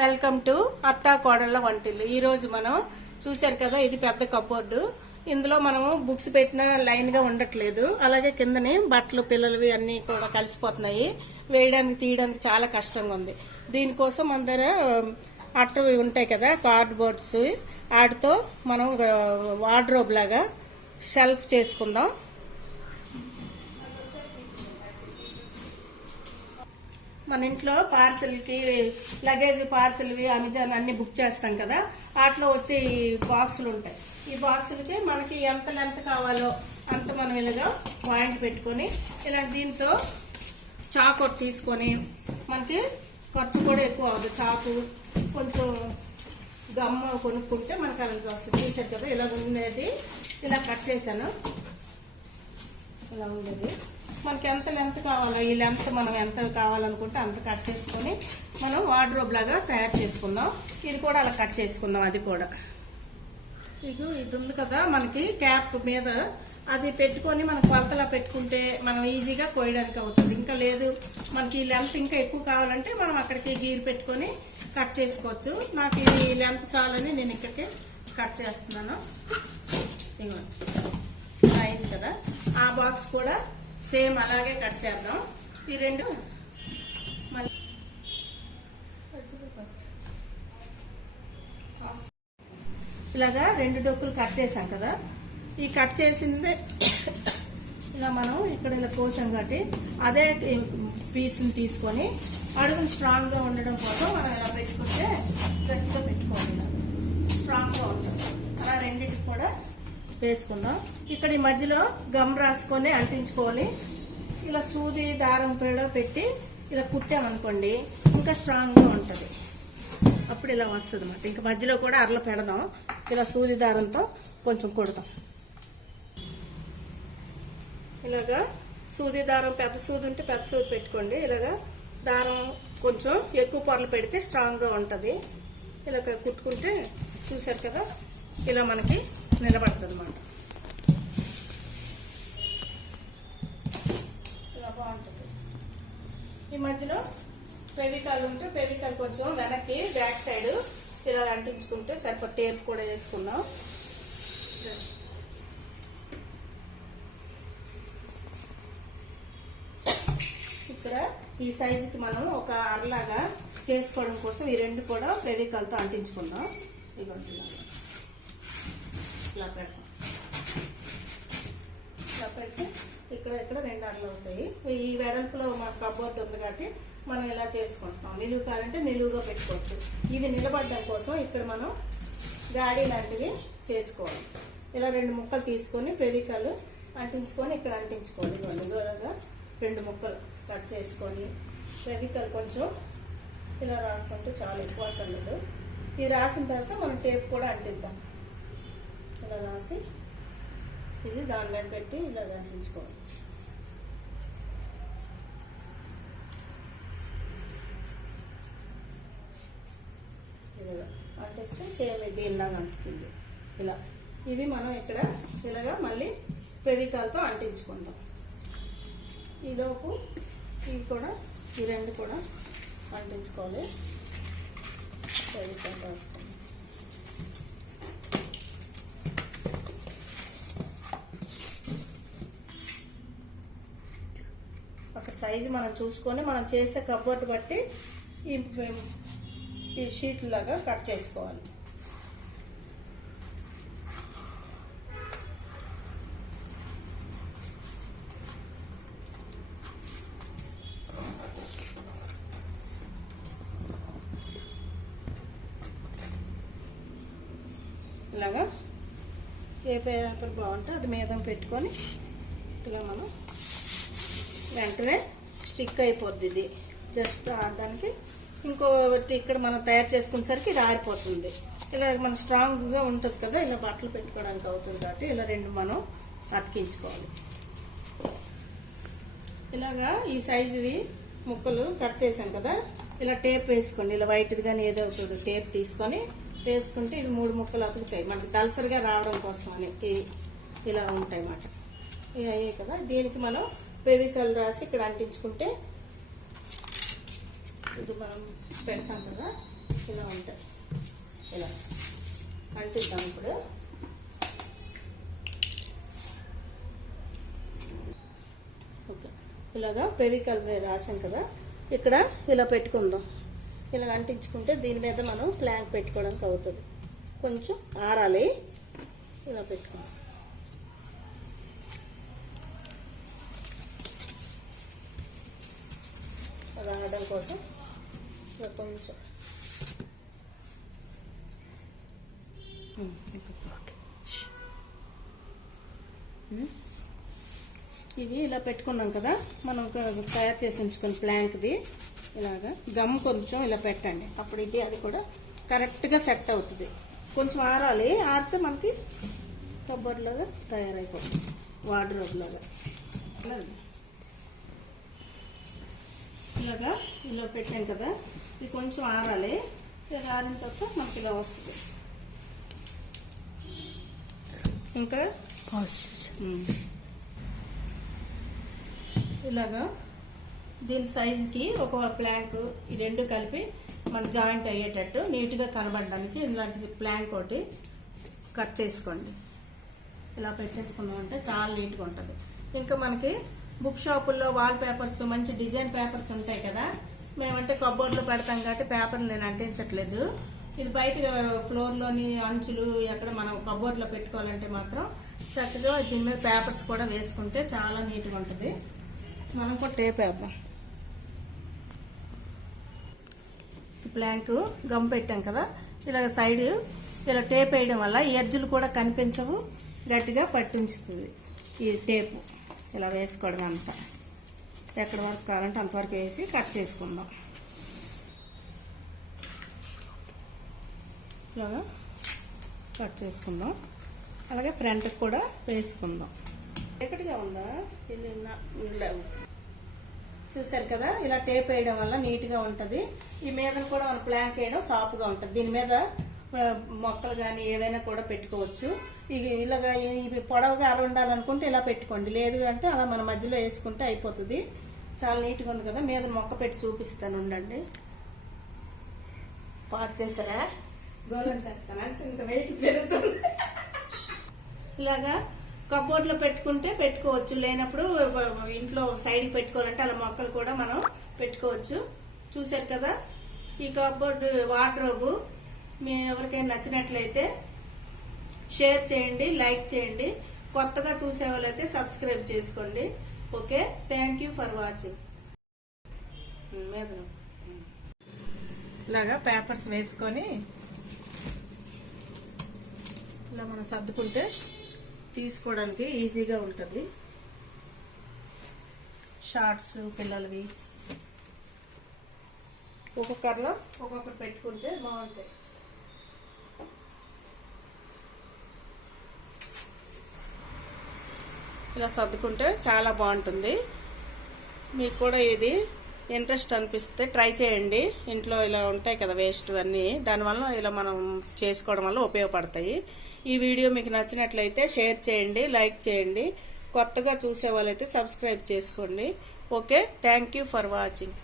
Welcome to అత్తా కోడళ్ళ వంటిల్లు. ఈ రోజు మనం చూశారు కదా, ఇది పెద్ద కబోర్డు. ఇందులో మనము బుక్స్ పెట్టిన లైన్ గా ఉండట్లేదు. అలాగే కిందని బట్టలు పిల్లలవి అన్ని కూడా కలిసిపోతున్నాయి. వేయడానికి తీయడానికి చాలా కష్టంగా ఉంది. దీనికోసం మన దగ్గర అట్టవి ఉంటాయి కదా, కార్డ్ బోర్డ్స్, వాటితో మనం వార్డ్రోబ్ లాగా షెల్ఫ్ చేసుకుందాం. మన ఇంట్లో పార్సల్కి లగేజ్ పార్సల్వి అమెజాన్ అన్ని బుక్ చేస్తాం కదా, వాటిలో వచ్చే ఈ బాక్సులు ఉంటాయి. ఈ బాక్సులకి మనకి ఎంత లెంత్ కావాలో అంత మనం ఇలాగా పాయింట్ పెట్టుకొని ఇలా దీంతో చాకు తీసుకొని, మనకి ఖర్చు కూడా ఎక్కువ అవుతుంది. చాకు కొంచెం గమ్మ కొనుక్కుంటే మనకు అలాగే వస్తుంది. చూసారు కదా, ఇలా ఉండేది. ఇలా కట్ చేశాను. ఇలా ఉండేది. మనకి ఎంత లెంత్ కావాలో ఈ లెంత్ మనం ఎంత కావాలనుకుంటే అంత కట్ చేసుకొని మనం వార్డ్రోబ్ లాగా తయారు చేసుకుందాం. ఇది కూడా అలా కట్ చేసుకుందాం. అది కూడా ఇది ఉంది కదా, మనకి క్యాప్ మీద అది పెట్టుకొని మనం కొలతలా పెట్టుకుంటే మనం ఈజీగా కోయడానికి అవుతుంది. ఇంకా లేదు మనకి ఈ లెంత్ ఇంకా ఎక్కువ కావాలంటే మనం అక్కడికి గీరు పెట్టుకొని కట్ చేసుకోవచ్చు. నాకు ఇది లెంత్ చాలని నేను ఇక్కడికి కట్ చేస్తున్నాను. అయింది కదా, ఆ బాక్స్ కూడా సేమ్ అలాగే కట్ చేద్దాం. ఈ రెండు మళ్ళీ ఇలాగా రెండు డొక్కులు కట్ చేసాం కదా, ఈ కట్ చేసింది ఇలా మనం ఇక్కడ ఇలా కోసాం కాబట్టి అదే పీస్ని తీసుకొని అడుగును స్ట్రాంగ్గా ఉండడం కోసం మనం ఇలా పెట్టుకుంటే గట్టిగా పెట్టుకోవాలి. స్ట్రాంగ్గా ఉంటుంది. అలా రెండింటికి కూడా వేసుకుందాం. ఇక్కడ ఈ మధ్యలో గమ్ రాసుకొని అంటించుకొని ఇలా సూది దారం పేడ పెట్టి ఇలా కుట్టామనుకోండి ఇంకా స్ట్రాంగ్గా ఉంటుంది. అప్పుడు ఇలా వస్తుంది అన్నమాట. ఇంకా మధ్యలో కూడా అరల పెడదాం. ఇలా సూది దారంతో కొంచెం కుడదాం. ఇలాగా సూది దారం పెద్ద సూది ఉంటే పెద్ద సూది పెట్టుకోండి. ఇలాగా దారం కొంచెం ఎక్కువ పొరలు పెడితే స్ట్రాంగ్గా ఉంటుంది. ఇలాగ కుట్టుకుంటే చూసారు కదా, ఇలా మనకి నిలబడుతుంది అన్నమాట. ఇలా బాగుంటుంది. ఈ మధ్యలో ఫెవికాల్ ఉంటే ఫెవికాల్ కొంచెం వెనక్కి బ్యాక్ సైడ్ ఇలా అంటించుకుంటే సరిపో. టేప్ కూడా వేసుకుందాం. ఇక్కడ ఈ సైజుకి మనం ఒక అరలాగా చేసుకోవడం కోసం ఈ రెండు కూడా ఫెవికాల్తో అంటించుకుందాం. ఇవ్వండి ఇలా పెడతాం. ఇలా పెడితే ఇక్కడ రెండు అరలు అవుతాయి. ఈ వెడల్పులో మన కబోర్డ్ ఉంది కాబట్టి మనం ఇలా చేసుకుంటున్నాం. నిలువు కావాలంటే నిలువుగా పెట్టుకోవచ్చు. ఇది నిలబడడం కోసం ఇక్కడ మనం గాడి లాంటివి చేసుకోవాలి. ఇలా రెండు ముక్కలు తీసుకొని ఫెవికాల్ అంటించుకొని ఇక్కడ అంటించుకోవాలి. ఇవ్వండి దూరంగా రెండు ముక్కలు కట్ చేసుకొని ఫెవికాల్ కొంచెం ఇలా రాసుకుంటే చాలా ఎక్కువ అక్కర్లేదు. ఇది రాసిన తర్వాత మనం టేప్ కూడా అంటిద్దాం. ఇలా రాసి ఇది దాని మీద పెట్టి ఇలా రాసించుకోవాలి. ఇలా అంటిస్తే సేమ్ దీనిలాగా అంటుతుంది. ఇలా ఇవి మనం ఇక్కడ ఇలాగా మళ్ళీ ఫెవికాల్తో అంటించుకుందాం. ఈలోపు ఇవి కూడా ఈ రెండు కూడా అంటించుకోవాలి. ఫెవికాల్ రాసుకోండి. ఒక సైజు మనం చూసుకొని మనం చేసే కబోర్డ్ బట్టి ఈ షీట్ లాగా కట్ చేసుకోవాలి. ఇలాగా ఏ పేపర్ బాగుంటే అది మీద పెట్టుకొని ఇలా మనం వెంటనే స్టిక్ అయిపోద్ది. ఇది జస్ట్ దానికి ఇంకోటి ఇక్కడ మనం తయారు చేసుకునేసరికి ఇది ఆరిపోతుంది. ఇలా మన స్ట్రాంగ్గా ఉంటుంది కదా, ఇలా బట్టలు పెట్టుకోవడానికి అవుతుంది కాబట్టి ఇలా రెండు మనం అతికించుకోవాలి. ఇలాగా ఈ సైజువి ముక్కలు కట్ చేసాం కదా, ఇలా టేప్ వేసుకోండి. ఇలా వైట్ది కానీ ఏదో అవుతుంది టేప్ తీసుకొని వేసుకుంటే ఇవి 3 ముక్కలు అతుకుతాయి. మనకి దలసరిగా రావడం కోసం అని ఇలా ఉంటాయి అన్నమాట. ఇవి అయ్యాయి కదా, దీనికి మనం ఫెవికాల్ రాసి ఇక్కడ అంటించుకుంటే ఇది మనం పెడతాం కదా, ఇలా ఉంటాయి. ఇలా అంటిద్దాం ఇప్పుడు. ఓకే, ఇలాగా ఫెవికాల్ రాసాం కదా, ఇక్కడ ఇలా పెట్టుకుందాం. ఇలా అంటించుకుంటే దీని మీద మనం ప్లాంక్ పెట్టుకోవడానికి అవుతుంది. కొంచెం ఆరాలి, ఇలా పెట్టుకుందాం. రావడం కోసం ఇలా కొంచెం ఇవి ఇలా పెట్టుకున్నాం కదా, మనం తయారు చేసి ఉంచుకుని ప్లాంక్ది. ఇలాగా గమ్ కొంచెం ఇలా పెట్టండి, అప్పుడు ఇది అది కూడా కరెక్ట్గా సెట్ అవుతుంది. కొంచెం ఆరాలి, ఆరితే మనకి కబోర్డ్ లాగా తయారైపోతుంది, వార్డ్రోబ్ లాగా. ఇలాగా ఇలా పెట్టాం కదా, ఇది కొంచెం ఆరాలి. ఇలా ఆరిన తర్వాత మనకి ఇలా వస్తుంది. ఇంకా ఇలాగా దీని సైజుకి ఒక ప్లాంక్ ఈ రెండు కలిపి మన జాయింట్ అయ్యేటట్టు నీట్గా కనబడడానికి ఇలాంటి ప్లాంక్ ఒకటి కట్ చేసుకోండి. ఇలా పెట్టేసుకున్నామంటే చాలా నీట్గా ఉంటుంది. ఇంకా మనకి బుక్ షాపుల్లో వాల్ పేపర్స్, మంచి డిజైన్ పేపర్స్ ఉంటాయి కదా, మేమంటే కబోర్డ్లో పెడతాం కాబట్టి పేపర్లు నేను అంటించట్లేదు. ఇది బయట ఫ్లోర్లోని అంచులు ఎక్కడ మనం కబోర్డ్లో పెట్టుకోవాలంటే మాత్రం చక్కగా దీని మీద పేపర్స్ కూడా వేసుకుంటే చాలా నీట్గా ఉంటుంది. మనం కూడా టేప్ వేద్దాం. ప్లాంక్ గమ్ పెట్టాం కదా, ఇలా సైడ్ ఇలా టేప్ వేయడం వల్ల ఎడ్జులు కూడా కనిపించవు, గట్టిగా పట్టించుతుంది ఈ టేపు. ఇలా వేసుకోవడం అంతా ఎక్కడి వరకు కావాలంటే అంతవరకు వేసి కట్ చేసుకుందాం. ఇలాగా కట్ చేసుకుందాం. అలాగే ఫ్రంట్కి కూడా వేసుకుందాం. ఎక్కడిగా ఉందా ఇది చూసారు కదా, ఇలా టేప్ వేయడం వల్ల నీట్గా ఉంటుంది. ఈ మీద కూడా మన ప్లాంక్ వేయడం సాఫ్ట్గా ఉంటుంది. దీని మీద మొక్కలు కానీ ఏవైనా కూడా పెట్టుకోవచ్చు. ఇలాగా ఇవి పొడవుగా అలా ఉండాలనుకుంటే ఇలా పెట్టుకోండి, లేదు అంటే అలా మన మధ్యలో వేసుకుంటే అయిపోతుంది. చాలా నీట్గా ఉంది కదా. మీద మొక్క పెట్టి చూపిస్తాను, ఉండండి. పాస్ చేసారా, గోలం తెస్తాను అంటే ఇంత వెయిట్ పెరుగుతుంది. ఇలాగా కబోర్డ్లో పెట్టుకుంటే పెట్టుకోవచ్చు, లేనప్పుడు ఇంట్లో సైడ్కి పెట్టుకోవాలంటే అలా మొక్కలు కూడా మనం పెట్టుకోవచ్చు. చూసారు కదా, ఈ కబోర్డ్ వార్డ్రోబు మీ ఎవరికైనా నచ్చినట్లయితే షేర్ చేయండి, లైక్ చేయండి. కొత్తగా చూసే వాళ్ళైతే సబ్స్క్రైబ్ చేసుకోండి. Okay, thank you for watching. ఇలాగా పేపర్స్ వేసుకొని ఇలా మనం సర్దుకుంటే తీసుకోవడానికి ఈజీగా ఉంటుంది. షార్ట్స్ పిల్లలవి ఒక్కొక్కరిలో ఒక్కొక్కటి పెట్టుకుంటే బాగుంటాయి. ఇలా సర్దుకుంటే చాలా బాగుంటుంది. మీకు కూడా ఇది ఇంట్రెస్ట్ అనిపిస్తే ట్రై చేయండి. ఇంట్లో ఇలా ఉంటాయి కదా వేస్ట్ అన్నీ, దానివల్ల ఇలా మనం చేసుకోవడం వల్ల ఉపయోగపడతాయి. ఈ వీడియో మీకు నచ్చినట్లయితే షేర్ చేయండి, లైక్ చేయండి. కొత్తగా చూసే వాళ్ళైతే సబ్స్క్రైబ్ చేసుకోండి. Okay, thank you for watching.